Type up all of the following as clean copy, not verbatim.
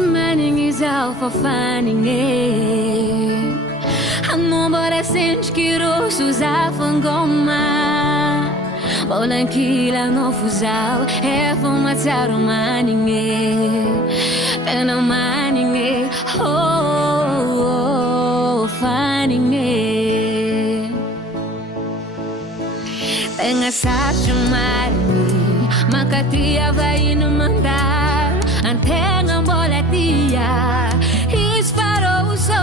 Manning is out for finding it. Hanno bara senchkiro suzafan goma. Bolan kila no fuzal, evo mataro Manning it. Tena Manning it, oh, finding it. Tenga sacho Manning, makatia vai no mandar. Antenga bola tia, isparou o sol.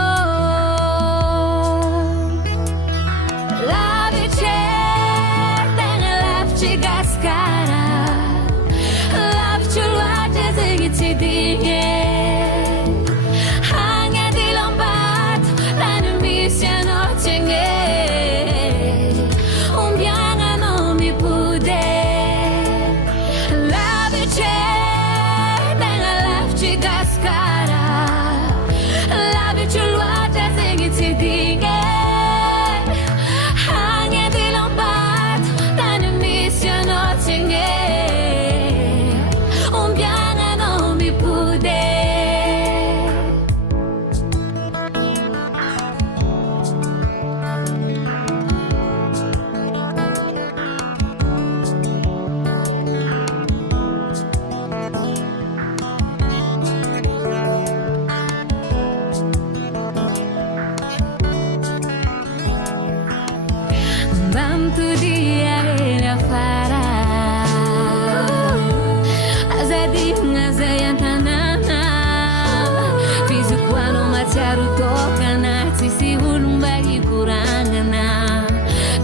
Lave chair, tenga lave gascara. Lave chulate zigiti dinhe. Hanga di lombato, la nemisia no tinge. Bianga no mi pude. Lave chair, gascara, lave chulate zingiti dinge. Hanga di lombato, tane misia no tinge. Bianga no mi pude. Bantu dia ele fará. Azadinha zayantanana. Fiz o quando matiaru toca na tisi hulumbai kurangana.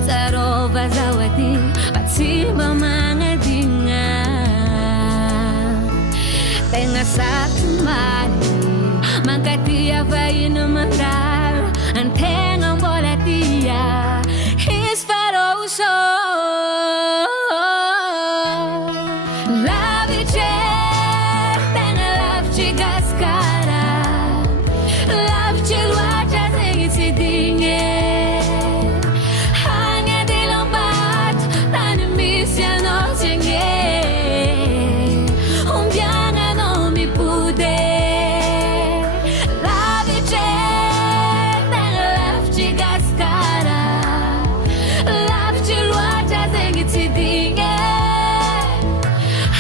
Zarova zawati patsiba mangadinga. Tenga satu mari, mangkatia vai no mandar. Antenga bola tia. Isparou o sol. Lave chair, tenha lave gascara. Lave luate zingiti dinhe. Hanga di lombato, tane misia no tinge. Bianga no mi pude. Lave chair, tenha lave gascara. Zingiti dinhe.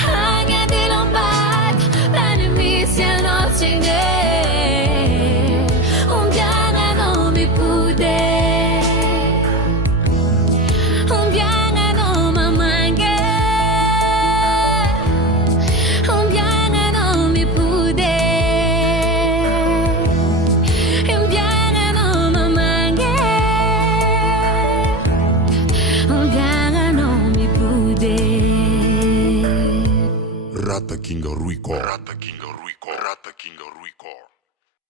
Hanga di lombato, tane misia no tinge. Bianga no mi pude. Bianga no mamange. Bianga no mi pude. Bianga no mamange. Rata King Ruiko.